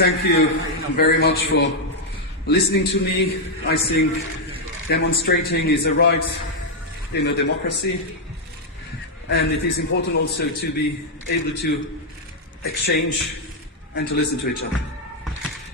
Thank you very much for listening to me. I think demonstrating is a right in a democracy, and it is important also to be able to exchange and to listen to each other.